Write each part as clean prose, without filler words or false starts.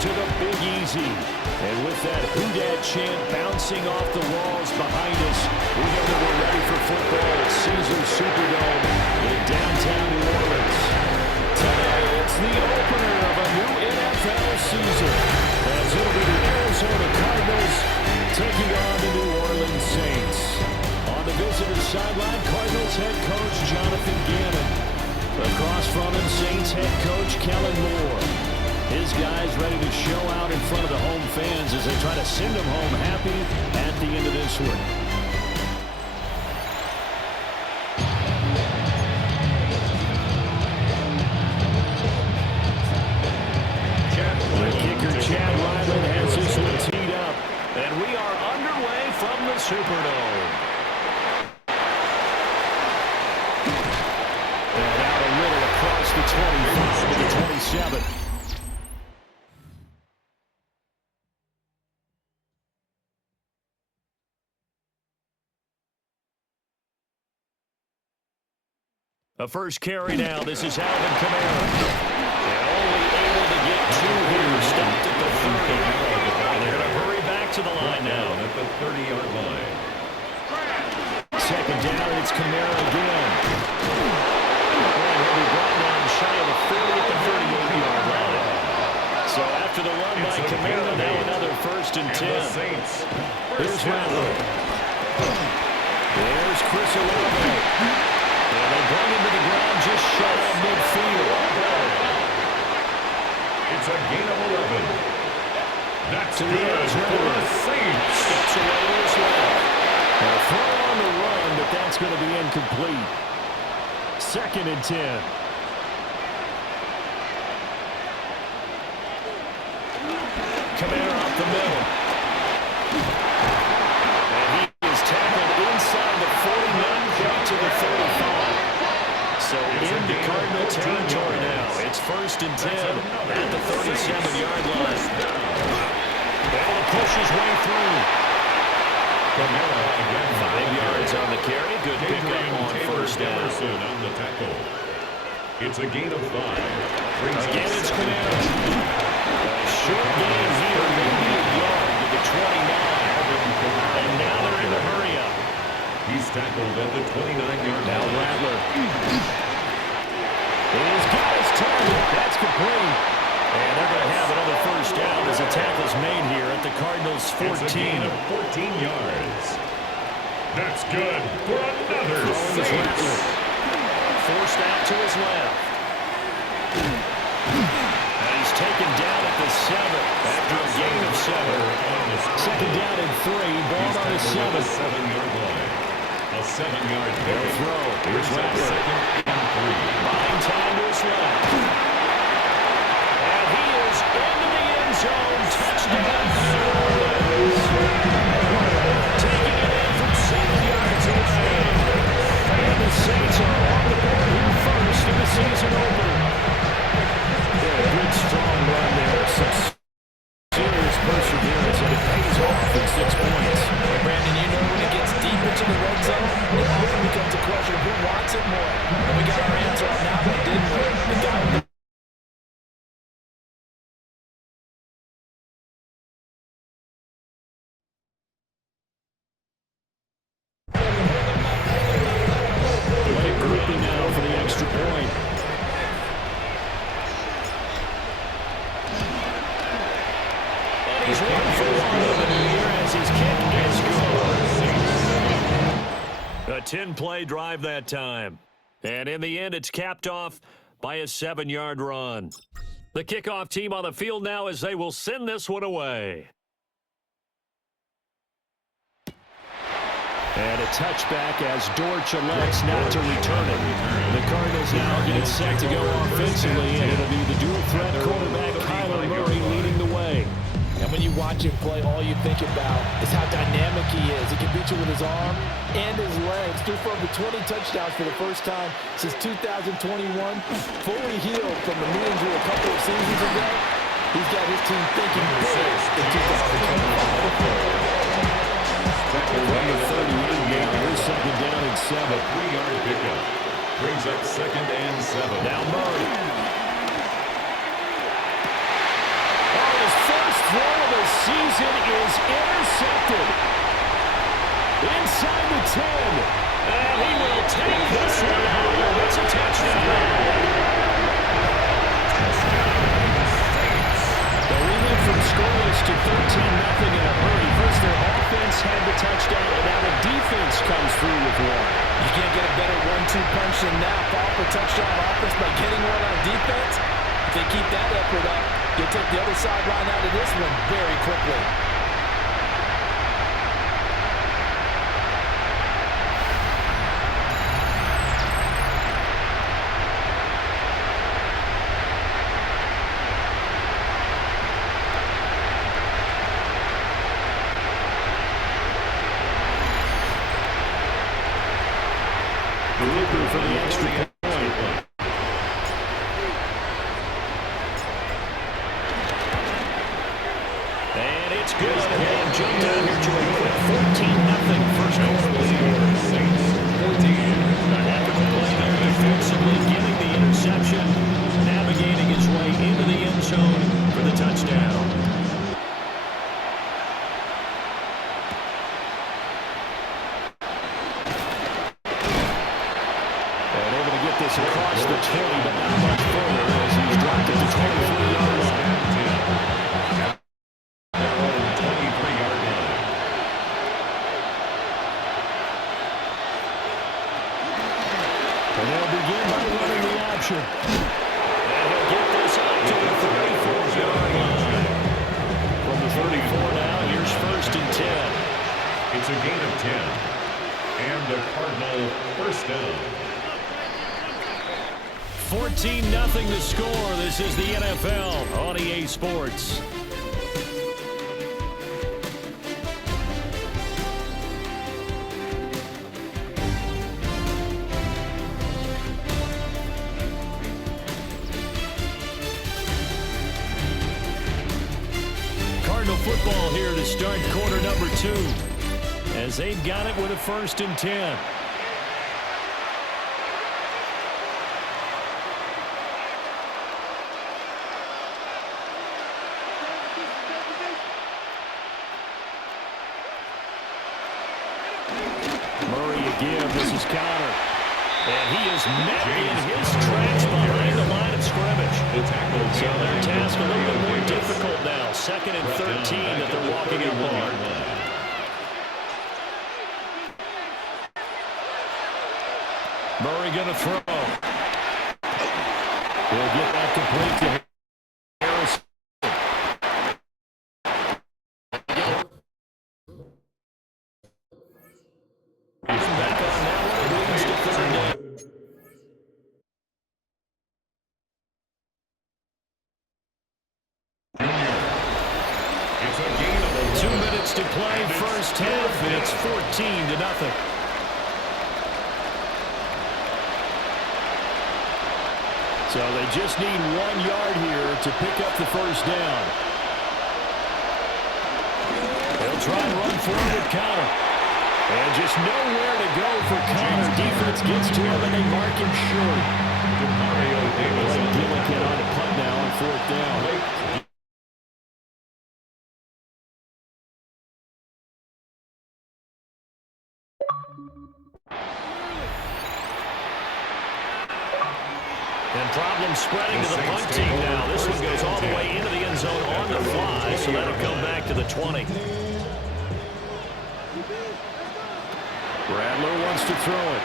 to the Big Easy. And with that Who Dat chant bouncing off the walls behind us, we know that we're ready for football at Caesars Superdome in downtown New Orleans. Today, it's the opener of a new NFL season, as it'll be the Arizona Cardinals taking on the New Orleans Saints. On the visitor's sideline, Cardinals head coach Jonathan Gannon. Across from him, Saints head coach Kellen Moore. His guys ready to show out in front of the home fans as they try to send them home happy at the end of this one. The kicker, Chad Ryland, has this one teed up. And we are underway from the Superdome. And out a little across the 25 to the 27. A first carry now. This is Alvin Kamara. And only able to get two here. Stopped at the 30. And they're going to hurry back to the line now. At the 30-yard line. Second down, it's Kamara again. And he'll be brought down shy of the 40 at the 38-yard line. So after the run by Kamara, now another first and 10. Here's Rattler. There's Chris Olave. And they bring him to the ground just shy of midfield. It's a gain of 11. That's to the edge for the Saints. Steps away to his left. A throw on the run, but that's going to be incomplete. Second and 10. Kamara up the middle. And he is tackled inside the 49 to the 35. So into Cardinal territory now. It's first and 10 at the 37-yard line. Ball pushes way through. 5 yards on the carry. Good pickup on first down. On the tackle. It's a gain of 5. Again, it's Kamara. A short gain here, maybe a yard to the 29. And now they're in the hurry-up. He's tackled at the 29-yard line. Now Rattler. He's got his target. That's complete. And they're going to have another first down as a tackle's made here at the Cardinals' 14. It's a gain of 14 yards. That's good for another Saints. Forced out to his left. And he's taken down at the 7 after a gain of 7. Second down and 3. Ball on the 7-yard line. A 7-yard throw. Here's Rattler. Second and 3. Buying time to his left. And he is into the end zone. Touchdown, New Orleans. Taking it in from 7 yards away. And the Saints are on the board here first in the season opener. Good, strong run there. Some serious perseverance, and it pays off in 6 points. Brandon, you know when it gets deep into the red zone, it often becomes a question of who wants it more. And we got our answer on that one, didn't we? The guy with the grouping now for the extra point. And he's 1 for 1 here as his kick is good. A 10-play drive that time. And in the end, it's capped off by a 7-yard run. The kickoff team on the field now as they will send this one away. And a touchback as Dortch elects not to return it. The Cardinals now get set to go offensively, and it'll be the dual-threat quarterback Kyler Murray leading the way. And when you watch him play, all you think about is how dynamic he is. He can beat you with his arm and his legs. Threw for over 20 touchdowns for the first time since 2021. Fully healed from the knee injury a couple of seasons ago. He's got his team thinking big in 2025. Number 38 now. Here's second down and 7. 3-yard pickup. Brings up second and 7. Now Murray. Oh, his throw of the season is intercepted. Inside the 10. And he will take this one home. It's a touchdown. We went from scoreless to 13-0 in a hurry. First, their offense had the touchdown, and now the defense comes through with one. You can't get a better 1-2 punch than that. Follow up a touchdown offense by getting one on defense. If they keep that effort up, you'll take the other sideline out of this one very quickly. Looking for the extra point. And it's good. And jumped out here to a quick 14-0 first quarter lead. 14. Half of the play there defensively, getting the interception, navigating his way into the end zone for the touchdown. Across the 20, but not much further as he's dropped it to 23-yard line. 23-yard line. And they'll begin by running the option. And he'll get this up to the 34-yard line. From the 34 now, here's 1st and 10. It's a gain of 10. And the Cardinal first down. 14-0 the score. This is the NFL on EA Sports. Cardinal football here to start quarter number 2 as they've got it with a 1st and 10. This is Connor. And he is met in his tracks behind the line of scrimmage. So their task a little bit more difficult now. 2nd and 13 that they're walking it long. Murray going to throw. He'll get that complete to Harris. Back on that one. It leads to 3rd down. It's a gain of 2 minutes to play, first half, and it's 14-0. So they just need 1 yard here to pick up the first down. They'll try and run forward with Connor. And just nowhere to go for Connor. Defense gets to him, and they mark him short. Gillikin on a punt now on 4th down. And problems spreading to the punt team now. This one goes all the way into the end zone on the fly, so that'll come back to the 20. Rattler wants to throw it.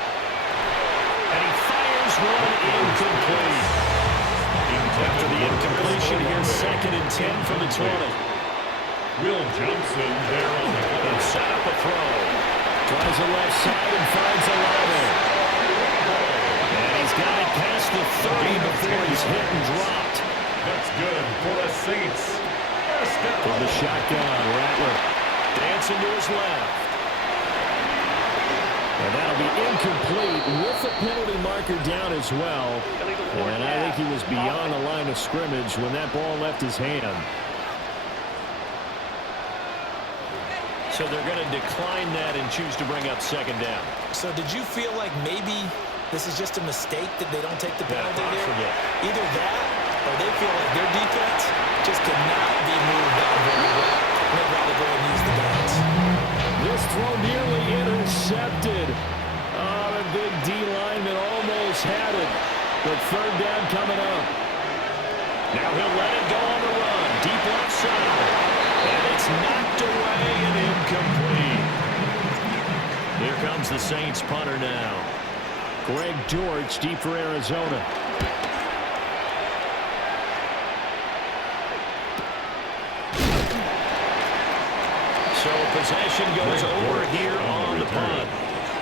And he fires one incomplete. After the incompletion here, 2nd and 10 from the 20. Will Johnson there on the goal. And set up a throw. Tries the left side and finds a line. And he's got it past the 30 before he's hit and dropped. That's good for the Saints. From the shotgun, Rattler dancing to his left. And that'll be incomplete with the penalty marker down as well. And I think he was beyond the line of scrimmage when that ball left his hand. So they're going to decline that and choose to bring up 2nd down. So did you feel like maybe this is just a mistake that they don't take the penalty there? Either that or they feel like their defense just cannot be moved out very well. They'd rather go and use the guns. This throw nearly intercepted. Oh, the big D lineman almost had it. But third down coming up. Now he'll let it go on the run. Deep left side. And it's knocked away and incomplete. Here comes the Saints punter now. Greg George, deep for Arizona. So possession goes over here on the punt.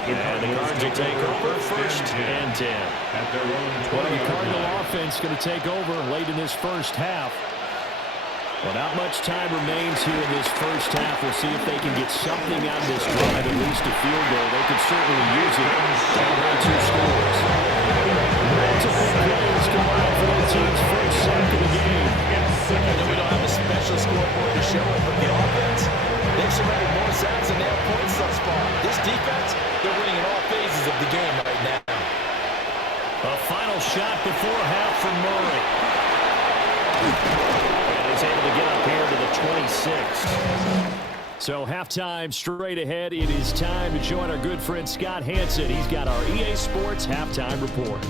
And the Cards will take over first and 10. Well, the Cardinal offense going to take over late in this first half. Well, not much time remains here in this first half. We'll see if they can get something out of this drive, at least a field goal. They could certainly use it down by 2 scores. Multiple plays combined for their team's first sack of the game. And then we don't have a special scoreboard to show it, but the offense, they've surrendered more sacks than they have points thus far. This defense, they're winning in all phases of the game right now. A final shot before half for Murray. And he's able to get up here to the 26. So halftime straight ahead. It is time to join our good friend Scott Hanson. He's got our EA Sports halftime report.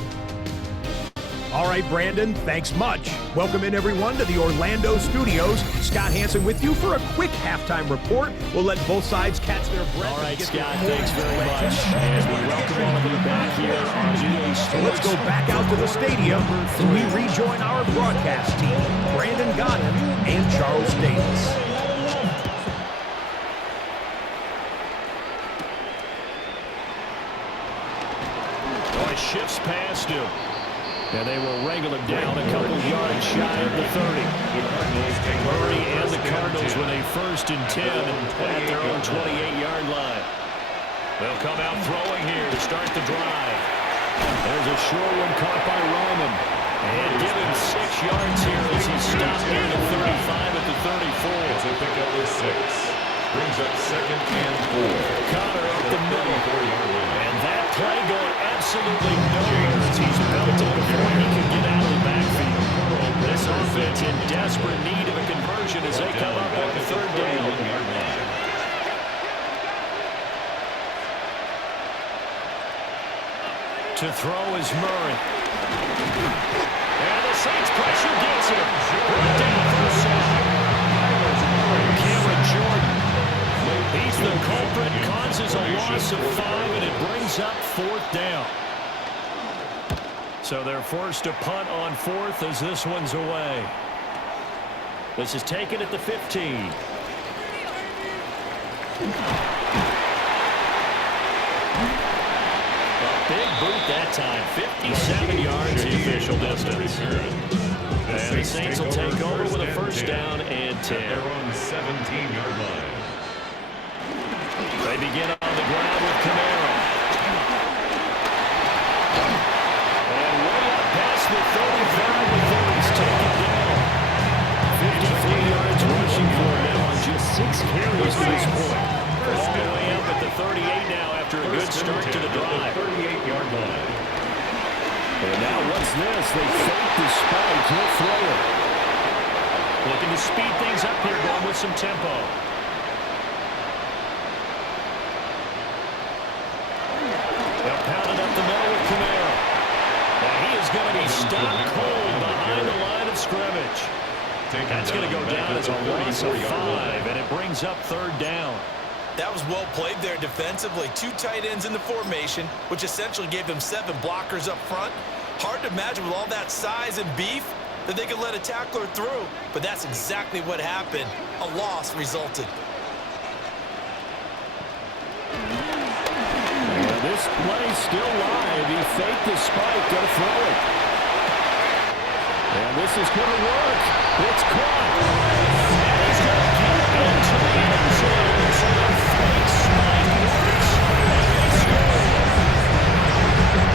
All right, Brandon, thanks much. Welcome in, everyone, to the Orlando studios. Scott Hanson with you for a quick halftime report. We'll let both sides catch their breath. All right, Scott, thanks very much. And we welcome all of you back here on EA Sports. So let's go back out to the stadium and we rejoin our broadcast team, Brandon Godden and Charles Davis. Boy, shifts past him. And they will wrangle him down a couple yards shy of the 30. Murray and the Cardinals with a 1st and 10 at their own 28-yard line. They'll come out throwing here to start the drive. There's a short one caught by Roman. And give him 6 yards here as he stopped near the 35 at the 34. It's a pickup with 6. Brings up 2nd and 4. Connor up the middle. And that play going absolutely nowhere as he's belted before he can get out of the backfield. This offense in desperate need of a conversion as they come up on 3rd down. To throw is Murray. And the Saints pressure gets him. Brought down for a sack. Cameron Jordan. He's the culprit, causes a loss of 5, and it brings up 4th down. So they're forced to punt on 4th as this one's away. This is taken at the 15. A big boot that time, 57 yards the official distance. And the Saints will take over with a 1st down and 10. They're on the 17-yard line. They begin on the ground with Camaro. And way up past the 35 before he's taken down. 53 yards rushing for him now on just 6 carries to this point. All the way up at the 38 now after a good start to the drive. 38-yard line. And now what's this? They fake the spike. He'll throw it. Looking to speed things up here, going with some tempo. They'll pound it up the middle with Camaro. Now he is going to be stopped cold behind the line of scrimmage. That's going to go down as a loss of 5, and it brings up 3rd down. That was well played there defensively. 2 tight ends in the formation, which essentially gave them 7 blockers up front. Hard to imagine with all that size and beef that they could let a tackler through, but that's exactly what happened. A loss resulted. This play still live. He faked the spike, going to throw it. And this is going to work. It's caught. And he's going to get into the end zone. So the fake spike works. And they score.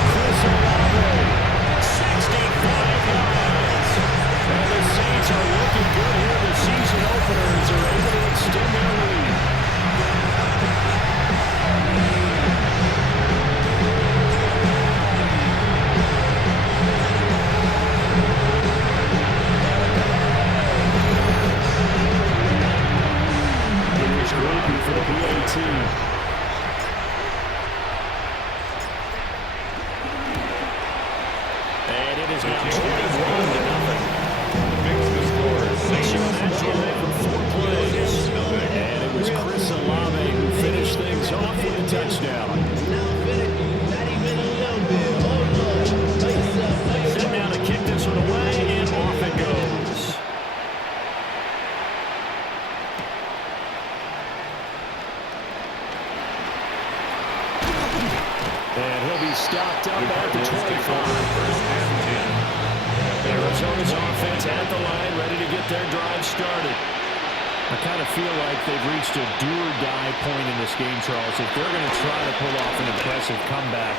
Chris Olave, 65 yards. And the Saints are looking good here. The season openers are able to extend their lead. is now 21-0. Makes the score So that drive for 4 plays. And it was Chris Olave who finished things off with a touchdown. Set now to kick this one away, and off it goes. And he'll be stopped up at the 25. Arizona's offense at the line, ready to get their drive started. I kind of feel like they've reached a do-or-die point in this game, Charles. If they're going to try to pull off an impressive comeback,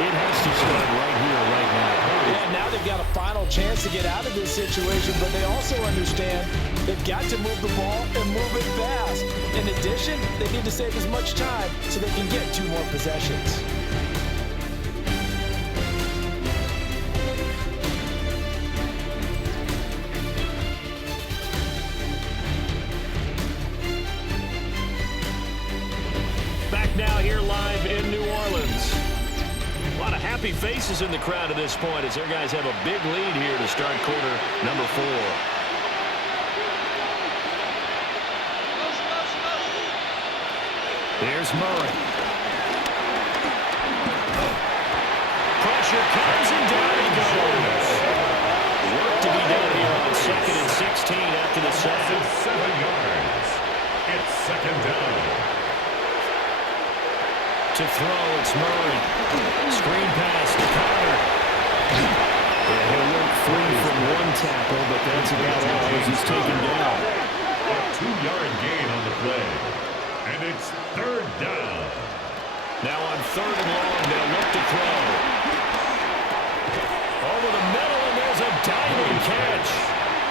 it has to start right here, right now. Yeah, now they've got a final chance to get out of this situation, but they also understand they've got to move the ball and move it fast. In addition, they need to save as much time so they can get 2 more possessions. Now here live in New Orleans. A lot of happy faces in the crowd at this point as their guys have a big lead here to start quarter number 4. Here's Murray. Pressure comes and down he goes. Work to be done here on 2nd and 16 after the sack. 7 yards. It's 2nd down. To throw, it's Murray. Screen pass to Connor. And he'll work free from 1 tackle, but that's about all as he's taken down. A 2-yard gain on the play. And it's 3rd down. Now on 3rd and long, they'll look to throw. Over the middle, and there's a diving catch.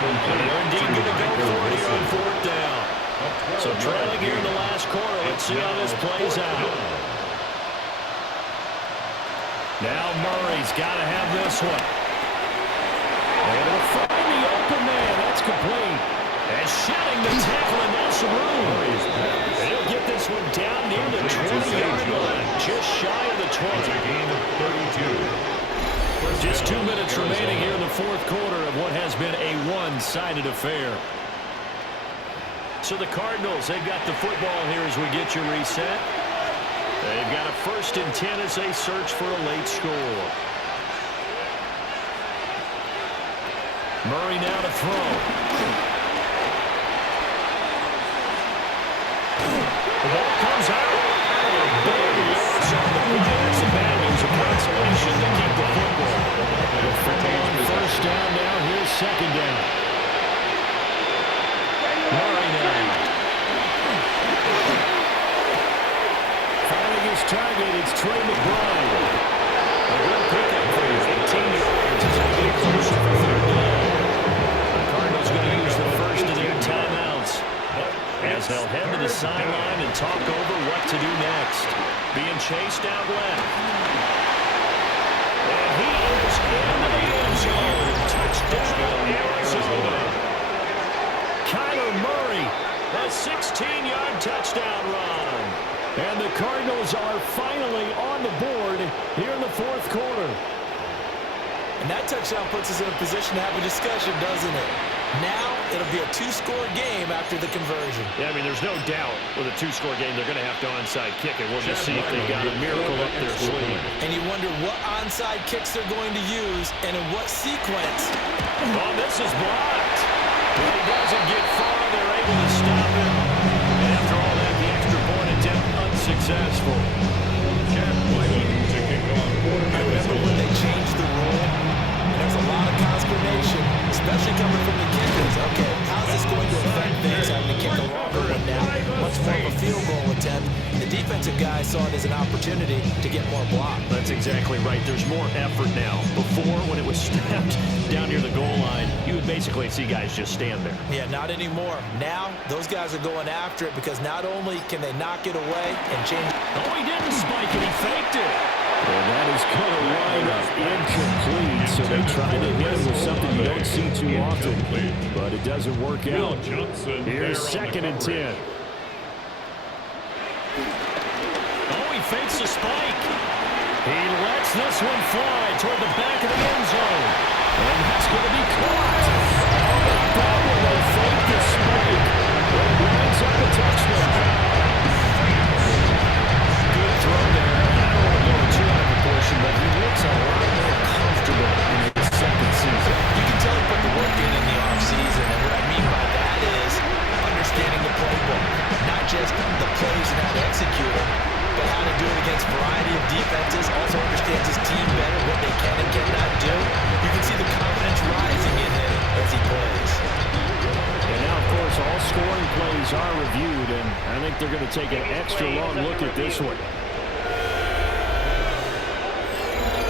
And they're indeed going to go for it here on 4th down. So trailing here in the last quarter. Let's see how this plays out. Now Murray's got to have this one. Able to find the open man. That's complete. And shedding the tackle, and that's some room. And he'll get this one down near the 20-yard line. Just shy of the 20. It's a gain of 32. Just 2 minutes remaining here in the 4th quarter of what has been a one-sided affair. So the Cardinals, they've got the football here as we get you reset. They've got a 1st and 10 as they search for a late score. Murray now to throw. The ball comes out. Big loss on the play. That's the bad news. A consolation to keep the football. On 1st down now. Here's 2nd down. Murray now. His target, it's Trey McBride. A good pickup for his 18 yards as they get closer for 3rd down. The Cardinals going to use the first of their timeouts as they'll head to the sideline and talk over what to do next. Being chased out left. And he is into the end zone. Touchdown, Arizona. Kyler Murray, a 16-yard touchdown run. And the Cardinals are finally on the board here in the 4th quarter. And that touchdown puts us in a position to have a discussion, doesn't it? Now it'll be a 2-score game after the conversion. Yeah, I mean, there's no doubt with a 2-score game they're going to have to onside kick it. We'll just see if they've got a miracle up their sleeve. And you wonder what onside kicks they're going to use and in what sequence. Oh, this is blocked. But he doesn't get far. They're able to stop him. And after all that, the extra point attempt unsuccessful. I remember when they changed the rule, and there's a lot of consternation, especially coming from the kickers. Okay, how's this going to affect things having to kick a longer one now? Much more of a field goal attempt. The defensive guys saw it as an opportunity to get more block. That's exactly right. There's more effort now. Before, when it was snapped down near the goal line, you would basically see guys just stand there. Yeah, not anymore. Now, those guys are going after it because not only can they knock it away and change. Oh, he didn't spike it. He faked it. And that is going to wind up incomplete. So they tried to hit him with something you don't see too often, but it doesn't work out. Here's 2nd and 10. Oh, he fakes the spike. He lets this one fly toward the back of the end zone. And that's going to be caught. How about that when they fake the spike? It winds up a touchdown. Good throw there. I don't want to blow it too out of proportion, but he looks a lot more comfortable in his second season. You can tell he put the work in the offseason, and what I mean by that is understanding the playbook. Not just the plays and how to execute them, but how to do it against a variety of defenses. Also understands his team better, what they can and cannot do. You can see the confidence rising in him as he plays. And now, of course, all scoring plays are reviewed, and I think they're going to take an extra long look at this one.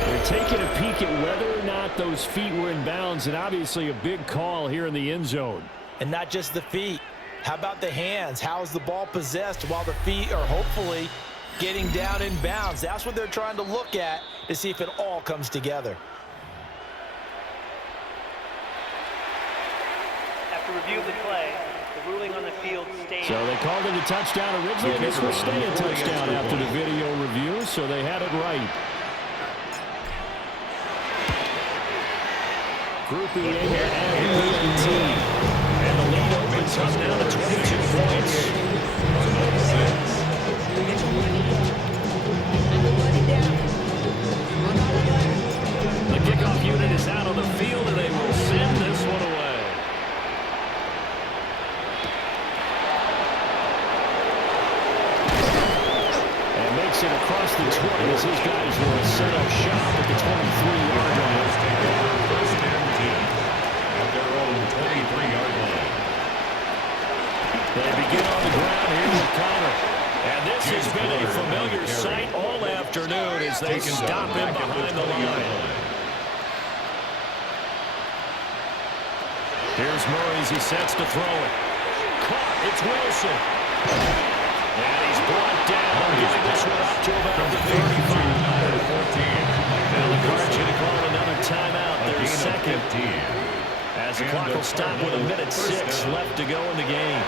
They're taking a peek at whether or not those feet were in bounds, and obviously a big call here in the end zone. And not just the feet. How about the hands? How is the ball possessed while the feet are hopefully getting down in bounds? That's what they're trying to look at to see if it all comes together. After review of the play, the ruling on the field stays. So they called it a touchdown originally, and this will stay a touchdown after the video review, so they had it right. Group E and the lead opens up now to 22 points. The kickoff unit is out on the field, and they will send this one away. And makes it across the 20 as these guys will set up shop at the 23-yard line. At their own 23-yard line. They begin on the ground. Here's the counter. And this has been a familiar sight all afternoon as they stop him behind the line. Here's Murray as he sets to throw it. Caught. It's Wilson. And he's brought down, getting this one up to about the 35. Now the Cards going to call another timeout. Their second. As the clock will stop with 1:06 left to go in the game.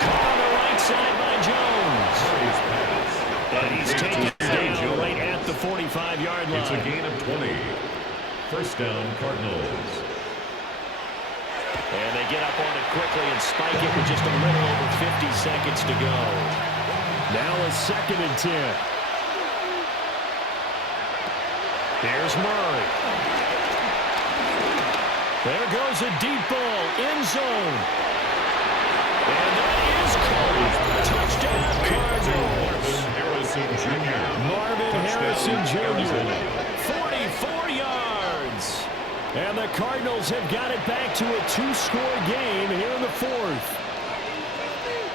Caught on the right side by Jones. And he's taken down right at the 45-yard line. It's a gain of 20. First down, Cardinals. And they get up on it quickly and spike it with just a little over 50 seconds to go. Now a 2nd and 10. Here's Murray. There goes a deep ball, end zone. And that is caught. Touchdown, Cardinals. Harrison Jr. Marvin Harrison Jr. 44 yards. And the Cardinals have got it back to a 2-score game here in the 4th.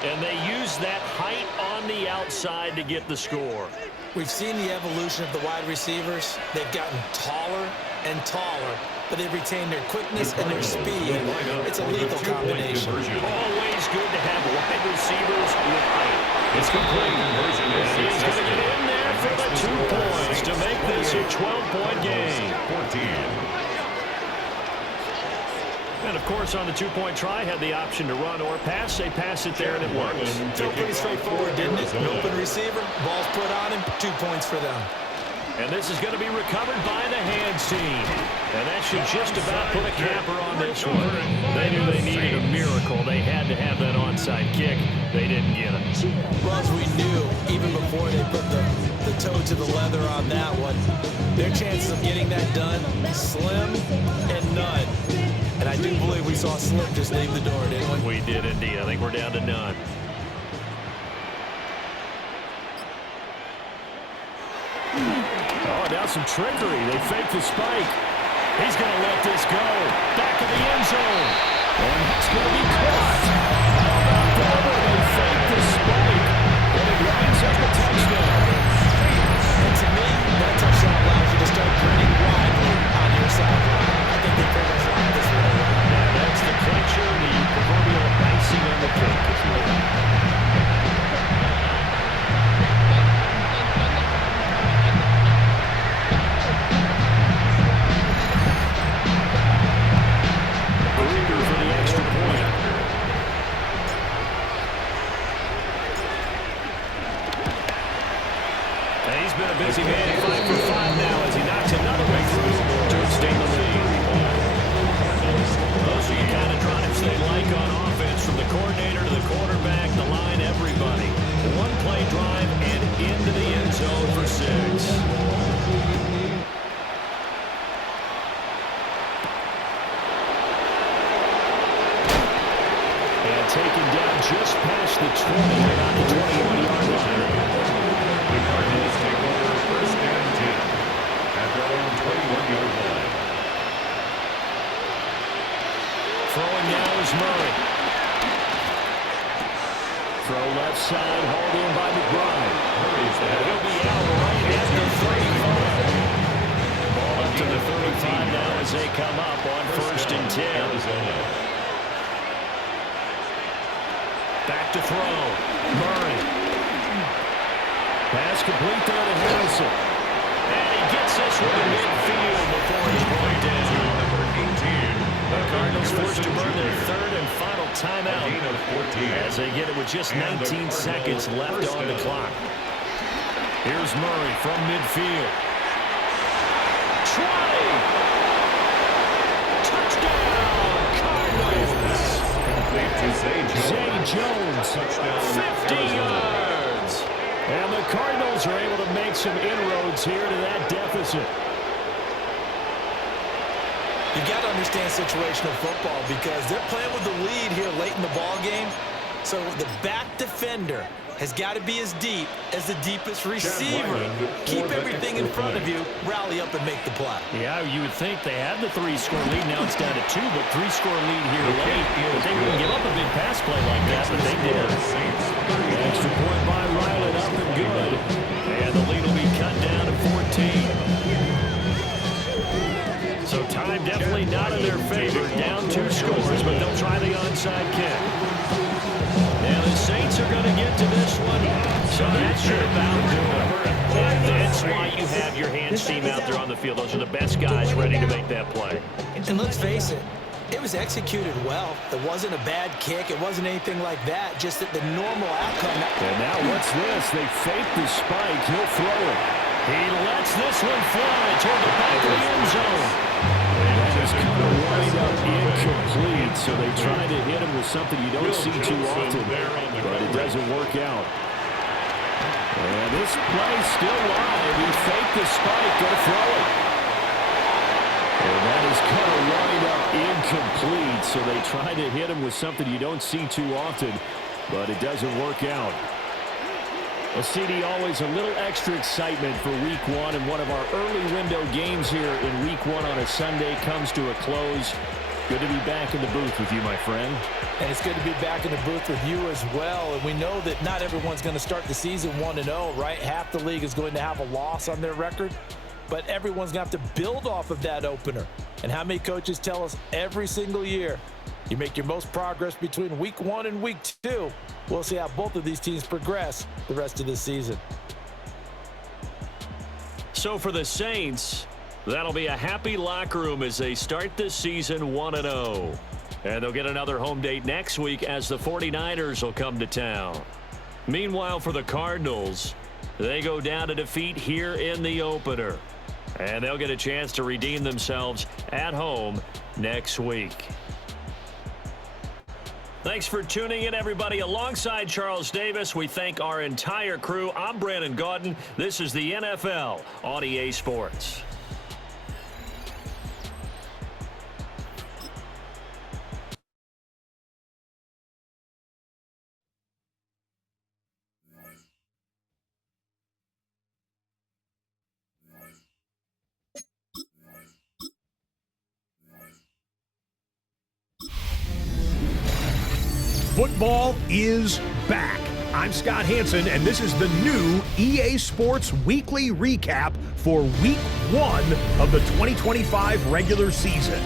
And they use that height on the outside to get the score. We've seen the evolution of the wide receivers. They've gotten taller and taller, but they've retained their quickness and their speed. It's a lethal combination. Always good to have wide receivers with height. It's complete. He's going to get in there for the 2 points to make this a 12-point game. 14. And, of course, on the 2-point try, had the option to run or pass. They pass it there, and it works. Felt pretty straightforward, didn't it? An open receiver, ball's put on him, 2 points for them. And this is going to be recovered by the hands team. And that should just about put a capper on this one. They knew they needed a miracle. They had to have that onside kick. They didn't get it. Well, as we knew, even before they put the toe to the leather on that one, their chances of getting that done, slim and none. And I do believe we saw Slip just leave the door, didn't we? We did indeed. I think we're down to none. Oh, now some trickery. They fake the spike. He's going to let this go. Back of the end zone. And it's going to be caught. How about that when they fake the spike? And it winds up a touchdown. And to me, that touchdown allows you to start grinning widely on your sideline. I think they pretty much locked this one away. And that's the clincher, the proverbial icing on the cake, if you will. Gruber for the extra point. And he's been a busy man, 5 for 5 now as halfway through to extend the lead. Those are the kind of drives they like on offense, from the coordinator to the quarterback, the line, everybody. One play drive and into the end zone for 6. Taken down just past the 20, about the 21-yard line. The Cardinals take over first and 10 at their own 21-yard line. Throwing now is Murray. Throw left side, hauled in by McBride. Murray's there. He'll be out right at the 35. Ball up to the 35 now as they come up on first and 10. Arizona. Back to throw. Murray. Pass complete there to Harrison. And he gets this one to midfield before he's brought down. Number 18. The Cardinals forced to burn their third and final timeout Gain of 14. as they get it with just 19 seconds left on the clock. Here's Murray from midfield. Try! Touchdown, Cardinals! Zay Jones, 50 yards. And the Cardinals are able to make some inroads here to that deficit. You got to understand situational football because they're playing with the lead here late in the ball game. So the back defender has got to be as deep as the deepest receiver. Keep everything in front of you, rally up and make the play. Yeah, you would think they had the 3-score lead. Now it's down to 2, but 3-score lead here late. But they wouldn't give up a big pass play like that, but they did. Extra point by Ryland, up and good. And the lead will be cut down to 14. So time definitely not in their favor. Down 2 scores, but they'll try the onside kick. Now the Saints are going to get to this one. So that should about do it. And that's why you have your hands team out there on the field. Those are the best guys ready to make that play. And let's face it, it was executed well. It wasn't a bad kick. It wasn't anything like that. Just that the normal outcome. And now what's this? They fake the spike. He'll throw it. He lets this one fly toward the back of the end zone. And that is kind of wind up incomplete. So they try to hit him with something you don't see too often. But it doesn't work out. And this play still live. He faked the spike. Go throw it. And that is kind of wind up incomplete. So they try to hit him with something you don't see too often. But it doesn't work out. Well, CD, always a little extra excitement for Week 1, and one of our early window games here in Week 1 on a Sunday comes to a close. Good to be back in the booth with you, my friend. And it's good to be back in the booth with you as well. And we know that not everyone's going to start the season 1-0, right? Half the league is going to have a loss on their record, but everyone's going to have to build off of that opener. And how many coaches tell us every single year, you make your most progress between Week 1 and Week 2. We'll see how both of these teams progress the rest of this season. So for the Saints, that'll be a happy locker room as they start this season 1-0. And they'll get another home date next week as the 49ers will come to town. Meanwhile, for the Cardinals, they go down to defeat here in the opener. And they'll get a chance to redeem themselves at home next week. Thanks for tuning in, everybody. Alongside Charles Davis, we thank our entire crew. I'm Brandon Gaudin. This is the NFL on EA Sports. Football is back. I'm Scott Hansen, and this is the new EA Sports Weekly Recap for Week 1 of the 2025 regular season.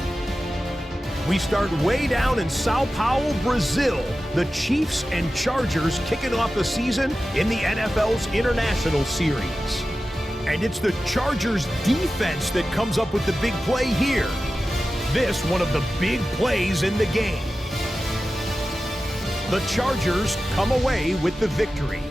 We start way down in Sao Paulo, Brazil. The Chiefs and Chargers kicking off the season in the NFL's International Series. And it's the Chargers defense that comes up with the big play here. This one of the big plays in the game. The Chargers come away with the victory.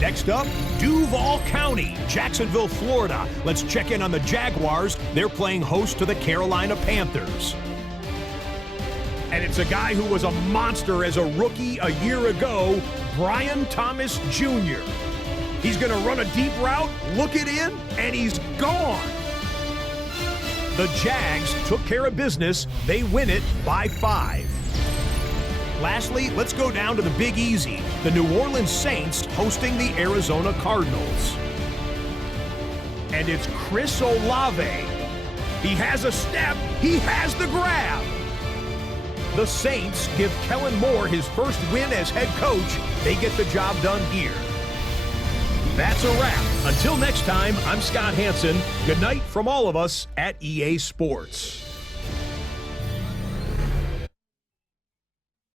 Next up, Duval County, Jacksonville, Florida. Let's check in on the Jaguars. They're playing host to the Carolina Panthers. And it's a guy who was a monster as a rookie a year ago, Brian Thomas Jr. He's going to run a deep route, look it in, and he's gone. The Jags took care of business. They win it by 5. Lastly, let's go down to the Big Easy. The New Orleans Saints hosting the Arizona Cardinals. And it's Chris Olave. He has a step. He has the grab. The Saints give Kellen Moore his first win as head coach. They get the job done here. That's a wrap. Until next time, I'm Scott Hanson. Good night from all of us at EA Sports.